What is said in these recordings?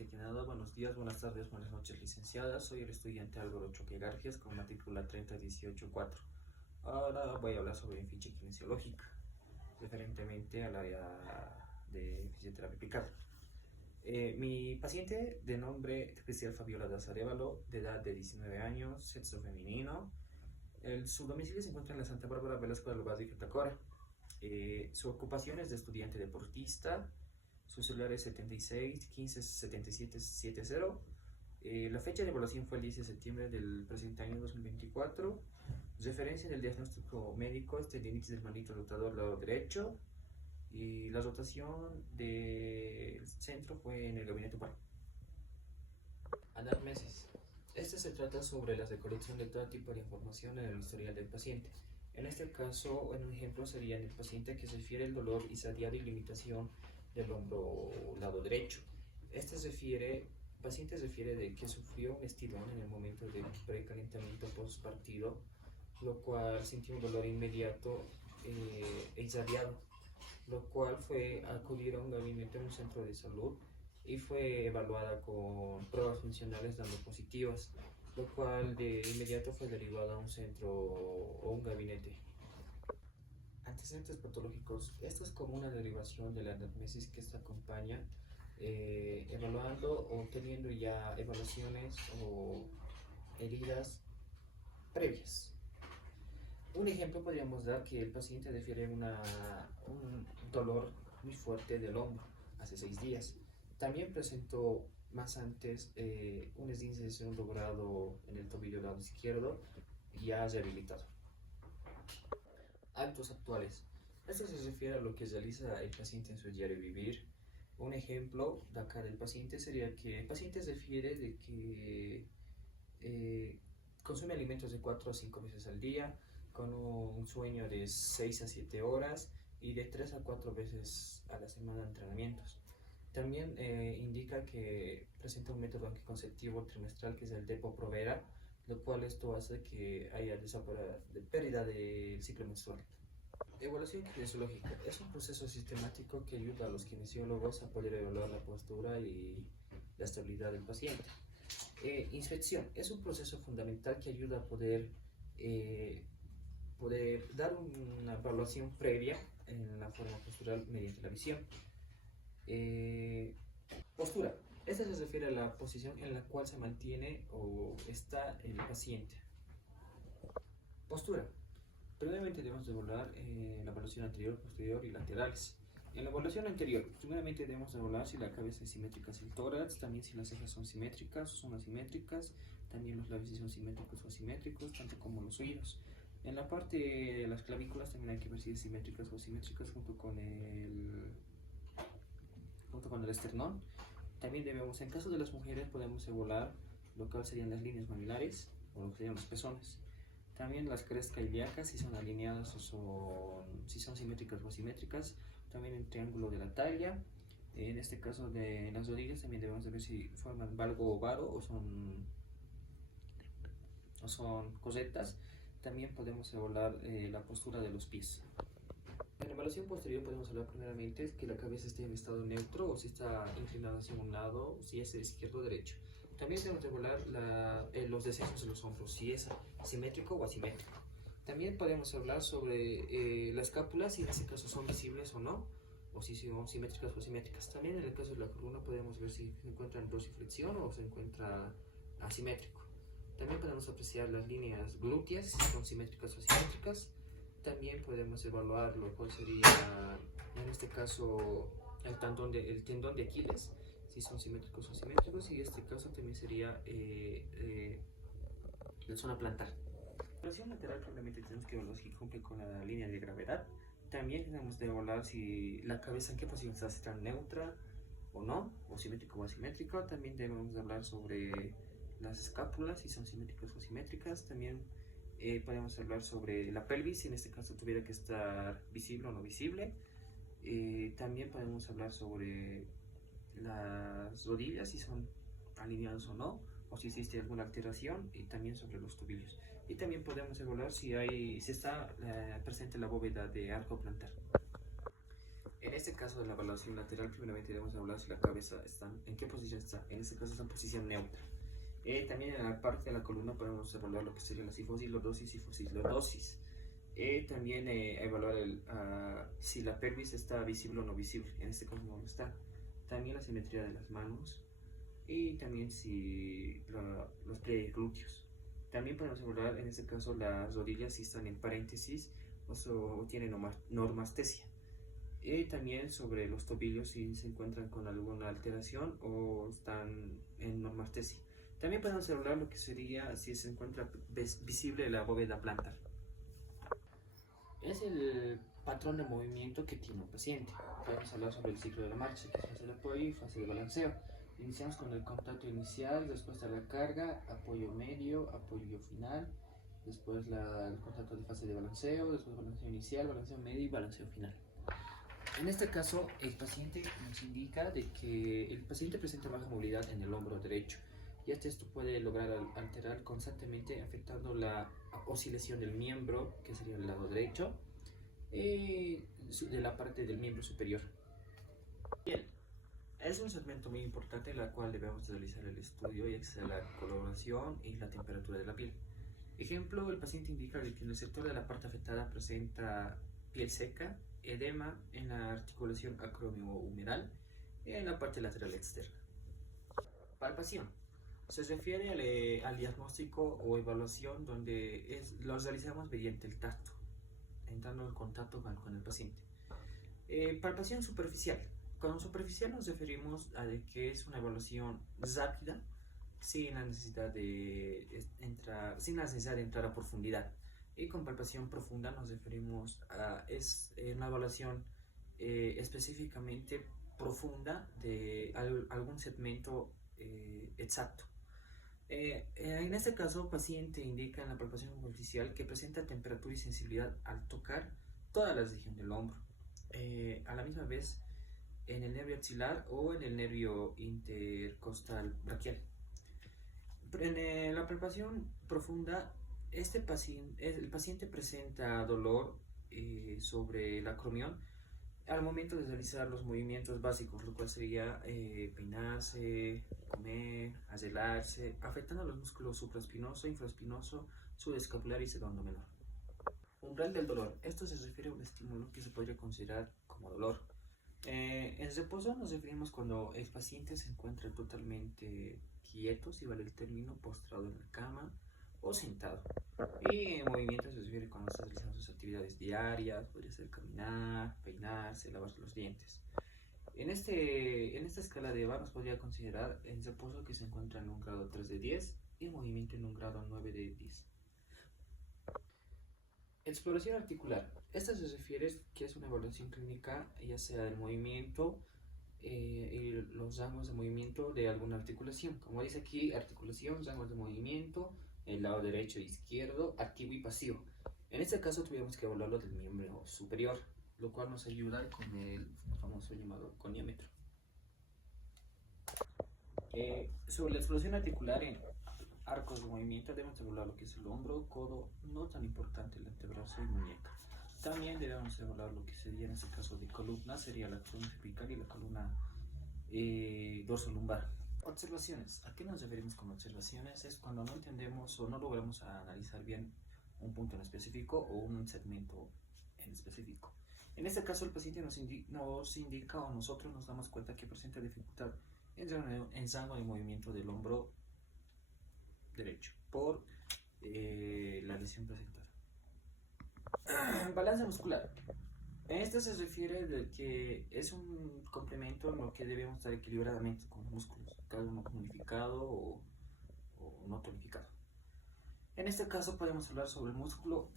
Antes que nada, buenos días, buenas tardes, buenas noches, licenciadas. Soy el estudiante Álvaro Choque Garfias con matrícula 30184. Ahora voy a hablar sobre ficha kinesiológica, referentemente al área de fisioterapia aplicada. Mi paciente de nombre Cristian Fabiola Daza Arévalo, de edad de 19 años, sexo femenino. Su domicilio se encuentra en la Santa Bárbara Velasco de Alvarado y Catacora. Su ocupación es de estudiante deportista. Su celular es 76 15 77 70. La fecha de evaluación fue el 10 de septiembre del presente año 2024. Referencia del diagnóstico médico es tendinitis del manito rotador lado derecho. Y la rotación del centro fue en el gabinete oval. Anamnesis. Este se trata sobre la recolección de todo tipo de información en el historial del paciente. En este caso, un ejemplo sería en el paciente que se refiere el dolor isadiado y limitación del hombro lado derecho. Paciente refiere de que sufrió un estirón en el momento del precalentamiento post partido, lo cual sintió un dolor inmediato e irradiado, lo cual fue acudir a un gabinete en un centro de salud y fue evaluada con pruebas funcionales dando positivas, lo cual de inmediato fue derivada a un centro o un gabinete. Antecedentes patológicos. Esto es como una derivación de la anamnesis que se acompaña evaluando o teniendo ya evaluaciones o heridas previas. Un ejemplo podríamos dar que el paciente refiere un dolor muy fuerte del hombro hace 6 días. También presentó más antes un esguince de segundo grado en el tobillo lado izquierdo ya rehabilitado. Actos actuales. Esto se refiere a lo que realiza el paciente en su diario vivir. Un ejemplo de acá del paciente sería que el paciente refiere de que consume alimentos de 4 a 5 veces al día, con un sueño de 6 a 7 horas y de 3 a 4 veces a la semana de entrenamientos. También indica que presenta un método anticonceptivo trimestral que es el Depo-Provera, lo cual esto hace que haya pérdida del ciclo menstrual. Evaluación kinesiológica es un proceso sistemático que ayuda a los kinesiólogos a poder evaluar la postura y la estabilidad del paciente. Inspección es un proceso fundamental que ayuda a poder dar una evaluación previa en la forma postural mediante la visión. Postura. Esta se refiere a la posición en la cual se mantiene o está el paciente. Postura. Primeramente debemos evaluar la evaluación anterior, posterior y laterales. En la evaluación anterior, primeramente debemos evaluar si la cabeza es simétrica hacia el tórax, también si las cejas son simétricas o son asimétricas, también los labios si son simétricos o asimétricos, tanto como los oídos. En la parte de las clavículas también hay que ver si es simétricas o asimétricas junto con el esternón. También debemos, en caso de las mujeres, podemos evaluar lo que serían las líneas mamilares o lo que serían los pezones. También las crestas ilíacas, si son alineadas o si son simétricas o asimétricas. También el triángulo de la talla. En este caso de las rodillas también debemos de ver si forman valgo o varo o son cosetas. También podemos evaluar la postura de los pies. En la evaluación posterior podemos hablar primeramente que la cabeza esté en estado neutro o si está inclinada hacia un lado, si es izquierdo o derecho. También debemos evaluar los descensos de los hombros, si es simétrico o asimétrico. También podemos hablar sobre las escápulas, si en este caso son visibles o no, o si son simétricas o asimétricas. También en el caso de la columna podemos ver si se encuentra en dorsiflexión o se encuentra asimétrico. También podemos apreciar las líneas glúteas, si son simétricas o asimétricas. También podemos evaluar lo cual sería, en este caso, el tendón de Aquiles, si son simétricos o asimétricos, y en este caso también sería la zona plantar. La evaluación lateral probablemente tenemos que evaluar si cumple con la línea de gravedad. También tenemos que evaluar si la cabeza en qué posición está, si está neutra o no, o simétrico o asimétrico. También debemos hablar sobre las escápulas, si son simétricas o asimétricas. También podemos hablar sobre la pelvis, si en este caso tuviera que estar visible o no visible. También podemos hablar sobre las rodillas, si son alineadas o no, o si existe alguna alteración, y también sobre los tobillos. Y también podemos evaluar si está presente la bóveda de arco plantar. En este caso de la evaluación lateral, primeramente debemos hablar si la cabeza está, en qué posición está. En este caso está en posición neutra. También en la parte de la columna podemos evaluar lo que sería la sifosis, lordosis. También evaluar si la pelvis está visible o no visible. En este caso no está. También la simetría de las manos y también si los pliegues glúteos. También podemos evaluar en este caso las rodillas si están en paréntesis o tienen normastesia. También sobre los tobillos si se encuentran con alguna alteración o están en normastesia. También podemos evaluar lo que sería si se encuentra visible la bóveda plantar. Es el patrón de movimiento que tiene un paciente. Podemos hablar sobre el ciclo de la marcha, que es fase de apoyo y fase de balanceo. Iniciamos con el contacto inicial, respuesta a la carga, apoyo medio, apoyo final, después el contacto de fase de balanceo, después balanceo inicial, balanceo medio y balanceo final. En este caso, el paciente nos indica de que el paciente presenta baja movilidad en el hombro derecho y esto puede lograr alterar constantemente afectando la oscilación del miembro, que sería el lado derecho, de la parte del miembro superior. Bien, es un segmento muy importante en el cual debemos realizar el estudio y acceder a la coloración y la temperatura de la piel. Ejemplo, el paciente indica que en el sector de la parte afectada presenta piel seca, edema en la articulación acromihumeral y en la parte lateral externa. Palpación. Se refiere al diagnóstico o evaluación donde los realizamos mediante el tacto, entrando en contacto con el paciente. Palpación superficial. Con superficial nos referimos a que es una evaluación rápida, sin la necesidad de entrar a profundidad. Y con palpación profunda nos referimos a una evaluación específicamente profunda de algún segmento exacto. En este caso, el paciente indica en la palpación superficial que presenta temperatura y sensibilidad al tocar toda la región del hombro, a la misma vez en el nervio axilar o en el nervio intercostal braquial. En la palpación profunda, el paciente presenta dolor sobre el acromión al momento de realizar los movimientos básicos, lo cual sería peinarse, comer, aselarse, afectando los músculos supraespinoso, infraespinoso, subescapular y segundo menor. Umbral del dolor. Esto se refiere a un estímulo que se podría considerar como dolor. En reposo nos referimos cuando el paciente se encuentra totalmente quieto, si vale el término, postrado en la cama o sentado. Y en movimiento se refiere cuando está realizando sus actividades diarias, podría ser caminar, peinarse, lavarse los dientes. En esta escala de VAR nos podría considerar el reposo que se encuentra en un grado 3 de 10 y el movimiento en un grado 9 de 10. Exploración articular. Esta se refiere que es una evaluación clínica ya sea del movimiento y los rangos de movimiento de alguna articulación. Como dice aquí, articulación, rangos de movimiento, el lado derecho e izquierdo, activo y pasivo. En este caso tuvimos que evaluarlo del miembro superior, lo cual nos ayuda con el famoso llamado coniómetro. Sobre la exploración articular en arcos de movimiento debemos evaluar lo que es el hombro, codo, no tan importante el antebrazo y muñeca. También debemos evaluar lo que sería en este caso de columna, sería la columna cervical y la columna dorsolumbar. Observaciones. ¿A qué nos referimos con observaciones? Es cuando no entendemos o no logramos analizar bien un punto en específico o un segmento en específico. En este caso el paciente nos indica o nosotros nos damos cuenta que presenta dificultad en rango de movimiento del hombro derecho por la lesión presentada. Balance muscular. Este se refiere de que es un complemento en lo que debemos estar equilibradamente con los músculos, cada uno tonificado o no tonificado. En este caso podemos hablar sobre el músculo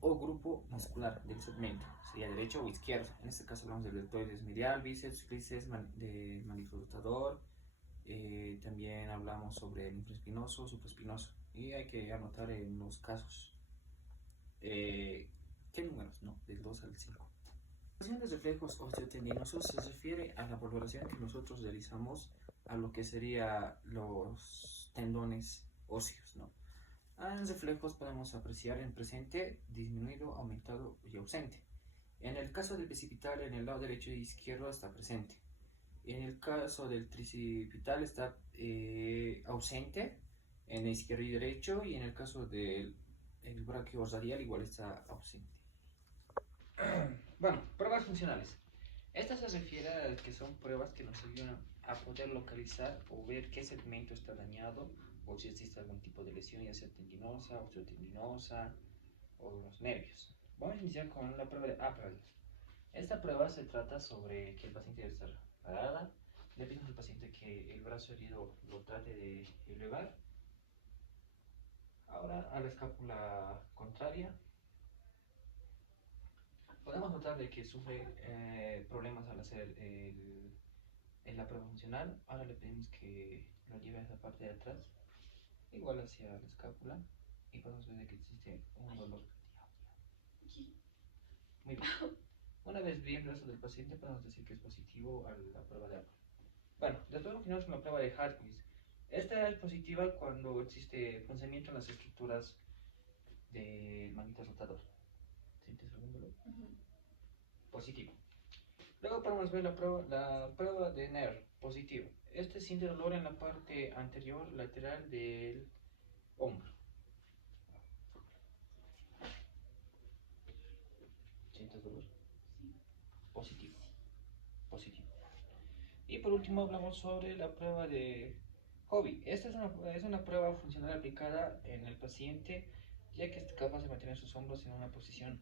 o grupo muscular del segmento, sería derecho o izquierdo. En este caso hablamos del deltoides medial, bíceps, tríceps, del manubrio rotador. También hablamos sobre el infraespinoso, supraespinoso, y hay que anotar en los casos ¿qué números? No, del 2 al 5. La evaluación de reflejos osteotendinosos se refiere a la valoración que nosotros realizamos a lo que serían los tendones óseos, ¿no? En reflejos podemos apreciar en presente, disminuido, aumentado y ausente. En el caso del bicipital, en el lado derecho e izquierdo está presente. En el caso del tricipital está ausente en el izquierdo y derecho, y en el caso del braquio radial igual está ausente. Bueno, pruebas funcionales. Esta se refiere a que son pruebas que nos ayudan a poder localizar o ver qué segmento está dañado o si existe algún tipo de lesión, ya sea tendinosa, osteotendinosa o los nervios. Vamos a iniciar con la prueba de Apgar. Esta prueba se trata sobre que el paciente debe estar parada, le pedimos al paciente que el brazo herido lo trate de elevar. Ahora a la escápula contraria. Podemos notar de que sufre problemas al hacer la prueba funcional. Ahora le pedimos que lo lleve a esa parte de atrás, igual hacia la escápula, y podemos ver que existe un dolor. Muy bien. Una vez bien el brazo del paciente, podemos decir que es positivo a la prueba de Apgar. Bueno, después continuamos con la prueba de Hartwig. Esta es positiva cuando existe punzamiento en las estructuras del manguito rotador. ¿Sientes algún dolor? Positivo. Luego podemos ver la prueba de NER, positivo. Este siente dolor en la parte anterior lateral del hombro. ¿Sientes dolor? Positivo. Positivo. Y por último hablamos sobre la prueba de Hobby. Esta es una prueba funcional aplicada en el paciente, ya que es capaz de mantener sus hombros en una posición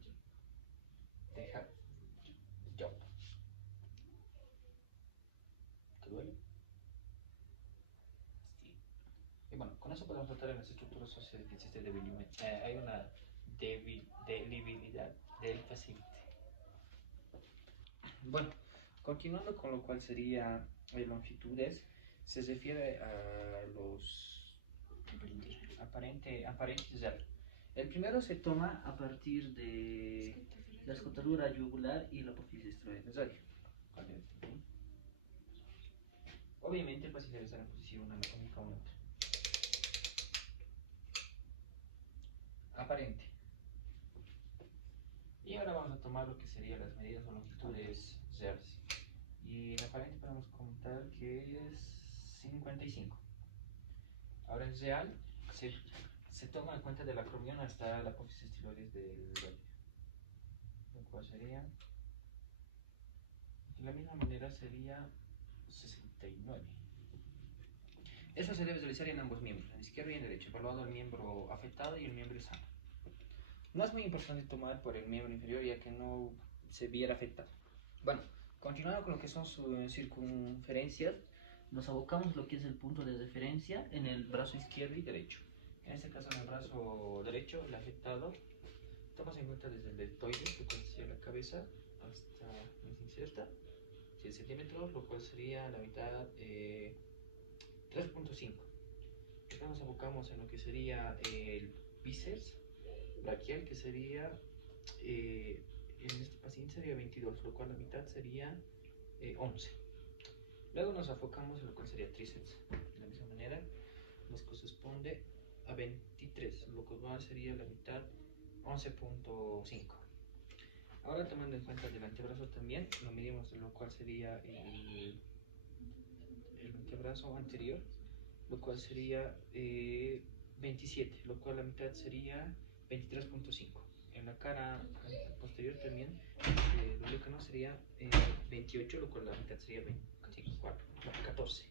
de jump. ¿Te duele? Sí. Y bueno, con eso podemos tratar en las estructuras óseas que existe debilidad. Hay una debilidad del paciente. Bueno, continuando con lo cual sería longitudes, se refiere a los aparentes ya. El primero se toma a partir de la escotadura yugular y la apófisis nasal. Obviamente el paciente debe estar en posición anatómica neutra. Aparente. Y ahora vamos a tomar lo que serían las medidas o longitudes ZERS. Y en aparente podemos contar que es 55. Ahora en real se toma en cuenta de la acromión hasta la apófisis estiloides del radio, lo cual sería, de la misma manera sería 69. Eso se debe realizar en ambos miembros, en izquierdo y en derecho, evaluando el miembro afectado y el miembro sano. No es muy importante tomar por el miembro inferior, ya que no se viera afectado. Bueno, continuando con lo que son sus circunferencias, nos abocamos a lo que es el punto de referencia en el brazo izquierdo y derecho. En este caso, en el brazo derecho, el afectado, tomas en cuenta desde el deltoide, que considera la cabeza, hasta la inserta, 7 centímetros, lo cual sería la mitad 3.5. Después nos abocamos en lo que sería el bíceps braquial, que sería, en este paciente sería 22, lo cual la mitad sería 11. Luego nos enfocamos en lo que sería tríceps. De la misma manera, nos corresponde a 23, lo cual sería la mitad 11.5. Ahora tomando en cuenta el antebrazo también, lo medimos, lo cual sería el antebrazo anterior, lo cual sería 27, lo cual la mitad sería 23.5. En la cara posterior también, lo que no sería 28, lo cual la mitad sería 24, 14.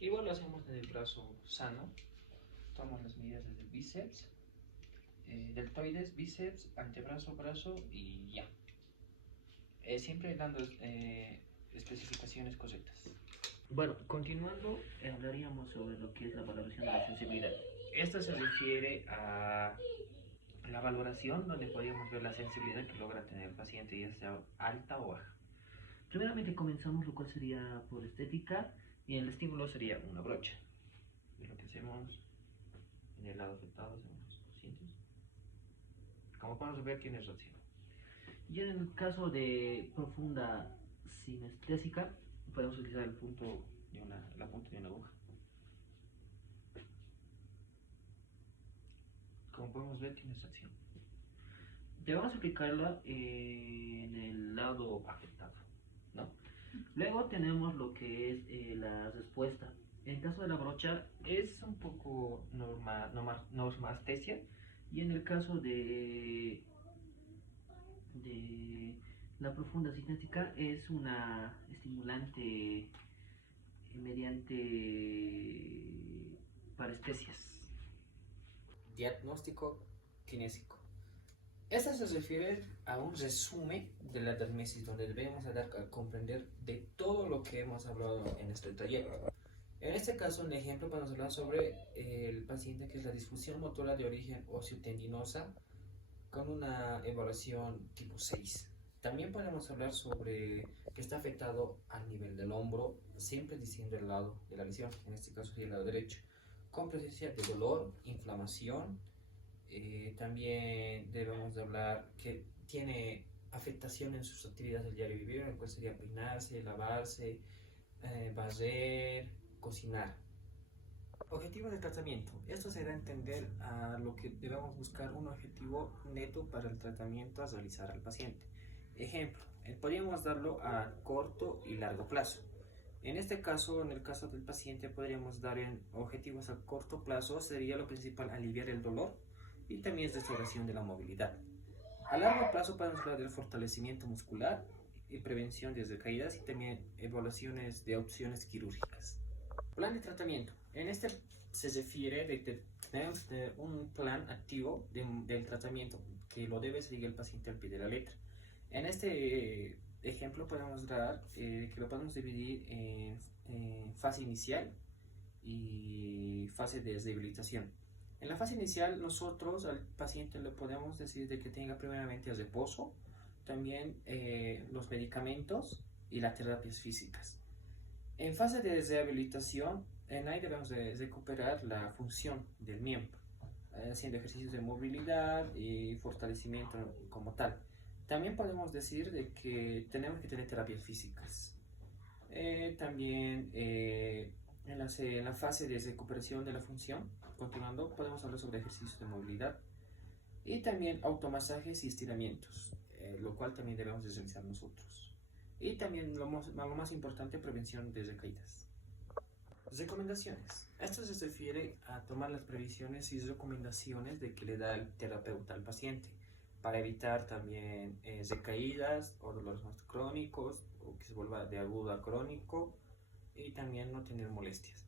Igual lo hacemos en el brazo sano. Tomamos las medidas desde el bíceps, deltoides, bíceps, antebrazo, brazo y ya. Siempre dando especificaciones correctas. Bueno, continuando, hablaríamos sobre lo que es la valoración de la sensibilidad. Esta se refiere a la valoración donde podríamos ver la sensibilidad que logra tener el paciente, ya sea alta o baja. Primeramente comenzamos lo cual sería por estética, y el estímulo sería una brocha. Es lo que hacemos en el lado afectado, hacemos los pacientes. Como podemos ver, tiene reacción. Y en el caso de profunda sinestésica, podemos utilizar el punto de la punta de una aguja. Como podemos ver, tiene reacción. debemos aplicarla en el lado afectado, ¿no? Luego tenemos lo que es la respuesta. En el caso de la brocha es un poco normestesia, y en el caso de la profunda cinética es una estimulante mediante parestesias. Diagnóstico kinésico. Esta se refiere a un resumen de la anamnesis donde debemos dar a comprender de todo lo que hemos hablado en este taller. En este caso, un ejemplo, vamos a hablar sobre el paciente que es la disfunción motora de origen osteotendinosa con una evaluación tipo 6. También podemos hablar sobre que está afectado al nivel del hombro, siempre diciendo el lado de la lesión, en este caso sería el lado derecho, con presencia de dolor, inflamación. También debemos de hablar que tiene afectación en sus actividades del diario vivir, en el cual sería peinarse, lavarse, barrer, cocinar. Objetivos de tratamiento. Esto se da a entender a lo que debemos buscar un objetivo neto para el tratamiento a realizar al paciente. Ejemplo, podríamos darlo a corto y largo plazo. En este caso, en el caso del paciente, podríamos dar en objetivos a corto plazo, sería lo principal aliviar el dolor y también restauración de la movilidad. A largo plazo podemos hablar del fortalecimiento muscular y prevención de recaídas y también evaluaciones de opciones quirúrgicas. Plan de tratamiento. En este se refiere de que tenemos un plan activo del tratamiento que lo debe seguir el paciente al pie de la letra. En este ejemplo podemos dar que lo podemos dividir en fase inicial y fase de rehabilitación. En la fase inicial nosotros al paciente le podemos decir de que tenga primeramente el reposo, también los medicamentos y las terapias físicas. En fase de rehabilitación, en ahí debemos de recuperar la función del miembro, haciendo ejercicios de movilidad y fortalecimiento como tal. También podemos decir de que tenemos que tener terapias físicas. También en la fase de recuperación de la función, continuando, podemos hablar sobre ejercicios de movilidad y también automasajes y estiramientos, lo cual también debemos de realizar nosotros. Y también lo más importante, prevención de recaídas. Recomendaciones. Esto se refiere a tomar las previsiones y recomendaciones de que le da el terapeuta al paciente para evitar también recaídas o dolores más crónicos o que se vuelva de agudo a crónico, y también no tener molestias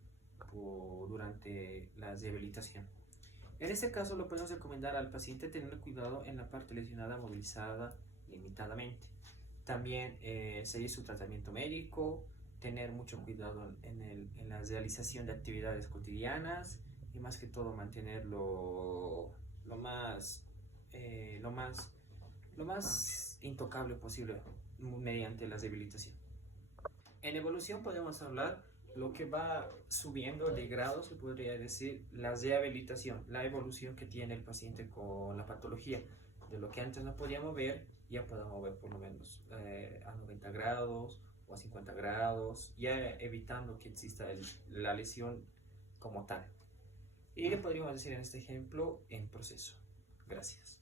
durante la rehabilitación. En este caso lo podemos recomendar al paciente tener cuidado en la parte lesionada, movilizada limitadamente. También seguir su tratamiento médico, tener mucho cuidado en la realización de actividades cotidianas y más que todo mantenerlo lo más intocable posible mediante la rehabilitación. En evolución podemos hablar lo que va subiendo de grado, se podría decir, la rehabilitación, la evolución que tiene el paciente con la patología, de lo que antes no podíamos ver, ya podemos ver por lo menos a 90 grados o a 50 grados, ya evitando que exista la lesión como tal. Y le podríamos decir en este ejemplo en proceso. Gracias.